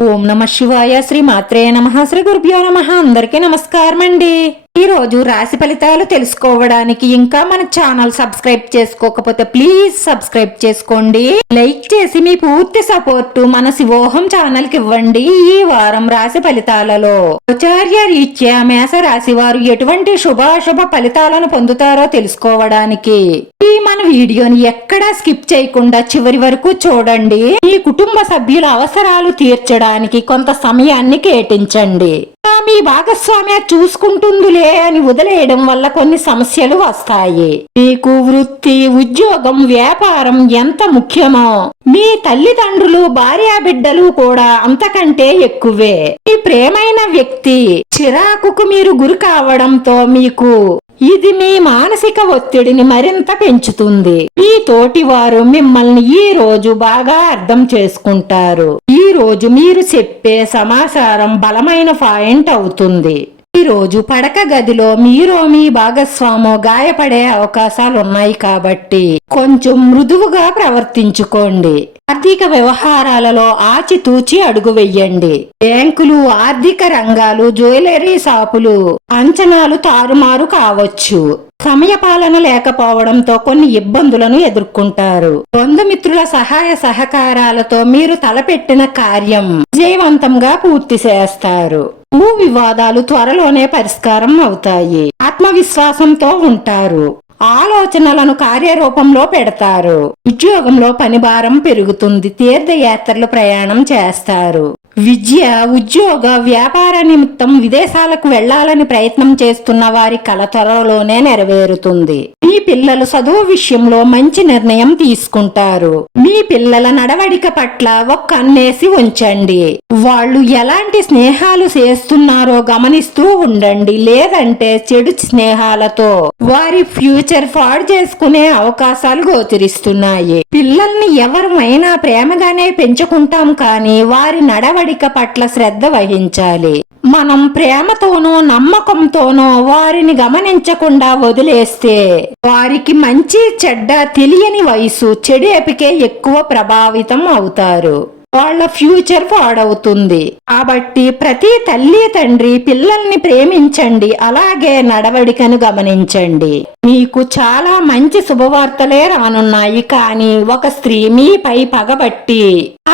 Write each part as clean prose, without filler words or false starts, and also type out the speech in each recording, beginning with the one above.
ఓం నమ శివాయ. శ్రీ మాత్రే నమః. శ్రీ గురుభ్యో నమః. అందరికీ నమస్కారం అండి. ఈ రోజు రాశి ఫలితాలు తెలుసుకోవడానికి ఇంకా మన ఛానల్ సబ్స్క్రైబ్ చేసుకోకపోతే ప్లీజ్ సబ్స్క్రైబ్ చేసుకోండి. లైక్ చేసి మీ పూర్తి సపోర్టు మన శివోహం ఛానల్ కి ఇవ్వండి. ఈ వారం రాశి ఫలితాలలో ఆచార్య రీత్యా మేష రాశి వారు ఎటువంటి శుభాశుభ ఫలితాలను పొందుతారో తెలుసుకోవడానికి ఈ మన వీడియోని ఎక్కడా స్కిప్ చేయకుండా చివరి వరకు చూడండి. మీ కుటుంబ సభ్యుల అవసరాలు తీర్చడానికి కొంత సమయాన్ని కేటాయించండి. మీ భాగస్వామ్య చూసుకుంటుందిలే అని వదిలేయడం వల్ల కొన్ని సమస్యలు వస్తాయి. మీకు వృత్తి, ఉద్యోగం, వ్యాపారం ఎంత ముఖ్యమో మీ తల్లిదండ్రులు, భార్యాబిడ్డలు కూడా అంతకంటే ఎక్కువే. మీ ప్రేమైన వ్యక్తి చిరాకుకు మీరు గురి కావడంతో మీకు ఇది మీ మానసిక ఒత్తిడిని మరింత పెంచుతుంది. మీ తోటి వారు మిమ్మల్ని ఈ రోజు బాగా అర్థం చేసుకుంటారు. ఈ రోజు మీరు చెప్పే సమాచారం బలమైన పాయింట్ అవుతుంది. ఈ రోజు పడక గదిలో మీరు మీ భాగస్వామో గాయపడే అవకాశాలున్నాయి కాబట్టి కొంచెం మృదువుగా ప్రవర్తించుకోండి. ఆర్థిక వ్యవహారాలలో ఆచితూచి అడుగు వెయ్యండి. బ్యాంకులు, ఆర్థిక రంగాలు, జ్యువెలరీ షాపులు అంచనాలు తారుమారు కావచ్చు. సమయపాలన లేకపోవడంతో కొన్ని ఇబ్బందులను ఎదుర్కొంటారు. బంధుమిత్రుల సహాయ సహకారాలతో మీరు తలపెట్టిన కార్యం విజయవంతంగా పూర్తి చేస్తారు. భూ వివాదాలు త్వరలోనే పరిష్కారం అవుతాయి. ఆత్మవిశ్వాసంతో ఉంటారు. ఆలోచనలను కార్యరూపంలో పెడతారు. ఉద్యోగంలో పనిభారం పెరుగుతుంది. తీర్థయాత్రలు ప్రయాణం చేస్తారు. విద్య, ఉద్యోగ, వ్యాపార నిమిత్తం విదేశాలకు వెళ్లాలని ప్రయత్నం చేస్తున్న వారి కల త్వరలోనే నెరవేరుతుంది. మీ పిల్లలు చదువు విషయంలో మంచి నిర్ణయం తీసుకుంటారు. మీ పిల్లల నడవడిక పట్ల ఒక కన్నేసి ఉంచండి. వాళ్ళు ఎలాంటి స్నేహాలు చేస్తున్నారో గమనిస్తూ ఉండండి. లేదంటే చెడు స్నేహాలతో వారి ఫ్యూచర్ పాడు చేసుకునే అవకాశాలు గోచరిస్తున్నాయి. పిల్లల్ని ఎవరైనా ప్రేమగానే పెంచుకుంటాం కానీ వారి నడవడిక పట్ల శ్రద్ధ వహించాలి. మనం ప్రేమతోనో నమ్మకంతోనో వారిని గమనించకుండా వదిలేస్తే వారికి మంచి చెడ్డ తెలియని వయసు చెడుపికే ఎక్కువ ప్రభావితం అవుతారు. వాళ్ళ ఫ్యూచర్ పాడవుతుంది. కాబట్టి ప్రతి తల్లి తండ్రి పిల్లల్ని ప్రేమించండి. అలాగే నడవడికను గమనించండి. మీకు చాలా మంచి శుభవార్తలే రానున్నాయి. కానీ ఒక స్త్రీ మీపై పగబట్టి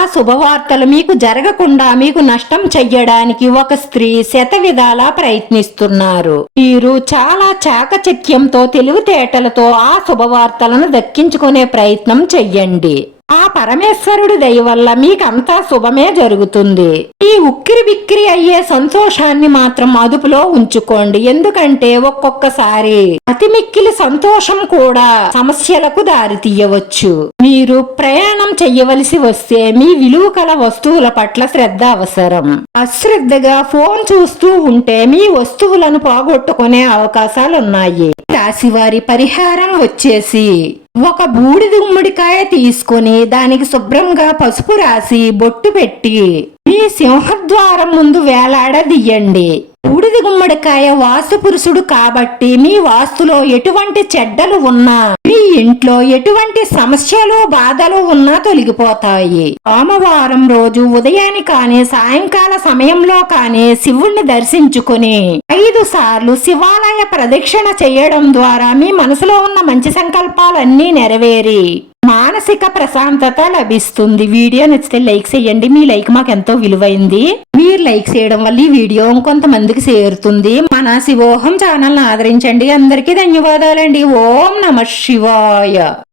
ఆ శుభవార్తలు మీకు జరగకుండా మీకు నష్టం చెయ్యడానికి ఒక స్త్రీ శతవిధాలా ప్రయత్నిస్తున్నారు. మీరు చాలా చాకచక్యంతో, తెలివితేటలతో ఆ శుభవార్తలను దక్కించుకునే ప్రయత్నం చెయ్యండి. ఆ పరమేశ్వరుడి దయ వల్ల మీకంతా శుభమే జరుగుతుంది. ఈ ఉక్కిరి బిక్కిరి అయ్యే సంతోషాన్ని మాత్రం అదుపులో ఉంచుకోండి. ఎందుకంటే ఒక్కొక్కసారి అతిమిక్కిలి సంతోషం కూడా సమస్యలకు దారి తీయవచ్చు. మీరు ప్రయాణం చెయ్యవలసి వస్తే మీ విలువ కల వస్తువుల పట్ల శ్రద్ధ అవసరం. అశ్రద్ధగా ఫోన్ చూస్తూ ఉంటే మీ వస్తువులను పోగొట్టుకునే అవకాశాలున్నాయి. రాశివారి పరిహారం వచ్చేసి ఒక బూడిద గుమ్మడికాయ తీసుకుని దానికి శుభ్రంగా పసుపు రాసి బొట్టు పెట్టి మీ సింహద్వారం ముందు వేలాడదీయండి. బూడిద గుమ్మడికాయ వాస్తు పురుషుడు కాబట్టి మీ వాస్తులో ఎటువంటి చెడ్డలు ఉన్నా, మీ ఇంట్లో ఎటువంటి సమస్యలు బాధలు ఉన్నా తొలగిపోతాయి. సోమవారం రోజు ఉదయాన్ని కానీ సాయంకాల సమయంలో కానీ శివుణ్ణి దర్శించుకుని 5 సార్లు శివాలయ ప్రదక్షిణ చేయడం ద్వారా మీ మనసులో ఉన్న మంచి సంకల్పాలన్నీ నెరవేరి మానసిక ప్రశాంతత లభిస్తుంది. వీడియో నచ్చితే లైక్ చేయండి. మీ లైక్ మాకు ఎంతో విలువైంది. మీరు లైక్ చేయడం వల్ల ఈ వీడియో ఇంకొంతమందికి చేరుతుంది. మన శివోహం ఛానల్ ఆదరించండి. అందరికీ ధన్యవాదాలండి. ఓం నమ శివాయ.